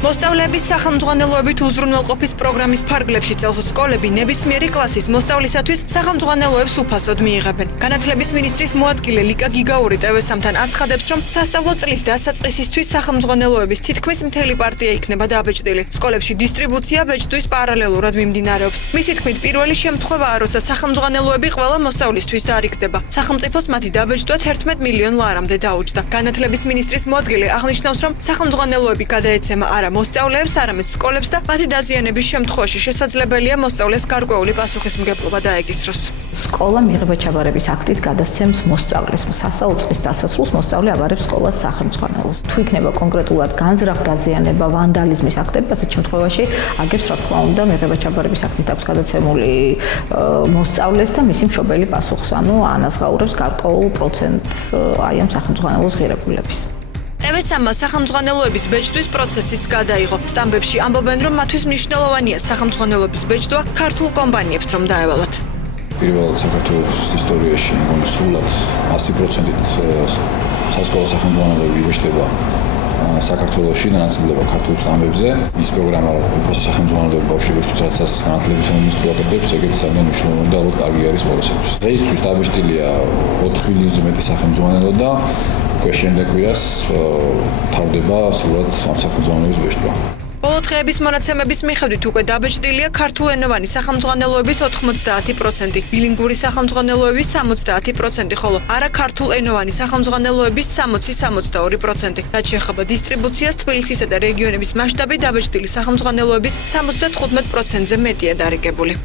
მოსწავლეების სახელმძღვანელოებით უზრუნველყოფის პროგრამის ფარგლებში წელს სკოლები ნებისმიერი კლასის მოსწავლისათვის სახელმძღვანელოებს უფასოდ მიიღებენ. განათლების მინისტრის მოადგილე ლიკა გიგაური ტევესამთან აცხადებს, რომ სასწავლო წლის დასაწყისისთვის სახელმძღვანელოების თითქმის მთელი პარტია იქნება დაბეჭდილი. სკოლებში დისტრიბუცია ბეჭდვის პარალელურად მიმდინარეობს. მისი თქმით, პირველი შემთხვევაა, როცა სახელმძღვანელოები ყველა მოსწავლისთვის დაარიგდება. სახელმწიფოს მათი დაბეჭდვა 11 მილიონ ლარამდე დაუჯდა. განათლების მინისტრის მოადგილე აღნიშნავს, რომ სახელმძღვანელოები გადაეცემა არა მოსწავლეებს, არამედ სკოლებს და მათი დაზიანების შემთხვევაში შესაძლებელია მოსწავლეს გარკვეული პასუხისმგებლობა დაეკისროს. სკოლა მიღება ჩაბარების აქტით გადასცემს მოსწავლეს. სასწავლო წლის დასასრულს მოსწავლე აბარებს სკოლას სახელმძღვანელოს. თუ იქნება კონკრეტულად განზრახ დაზიანება, ვანდალიზმის აქტები, ასეთ შემთხვევაში აგებს რა თქმა უნდა მიღება ჩაბარების აქტით აქვს გადაცემული მოსწავლეს და მისი მშობელი პასუხს, ანუ ანაზღაურებს გარკვეულ პროცენტს აი ამ სახელმძღვანელოს ღირებულების. ტევესამმა სახელმძღვანელოების ბეჭდვის პროცესიც გადაიღო. სტამბებში ამბობენ, რომ მათთვის მნიშვნელოვანია სახელმძღვანელოების ბეჭდვა ქართულ კომპანიებს რომ დაევალათ. პირველად საქართველოს ისტორიაში მგონი სულად 100%-ით სასკოლო სახელმძღვანელოები იბეჭდება საქართველოში და ნაწილდება ქართულ სტამბებზე. ის პროგრამა უბრალოდ სახელმძღვანელოები ბავშვებისთვის, რაც განათლების მინისტრი აკეთებს, ეგეც ძალიან მნიშვნელოვანი და ალბათ კარგი არის ყველასთვის. დღეისთვის დაბეჭდილია 4 მილიონზე მეტი სახელმძღვანელო და უკვე შემდეგ კვირას თავდება სრულად ამ სახელმძღვანელოების ბეჭდვა. ბოლო დღეების მონაცემების მიხედვით უკვე დაბეჭდილია ქართულენოვანი სახელმძღვანელოების 90%, ბილინგური სახელმძღვანელოების 70%, ხოლო არაქართულენოვანი სახელმძღვანელოების 60-62%. რაც შეეხება დისტრიბუციას, თბილისისა და რეგიონების მასშტაბით დაბეჭდილი სახელმძღვანელოების 75%-ზე მეტია დარიგებული.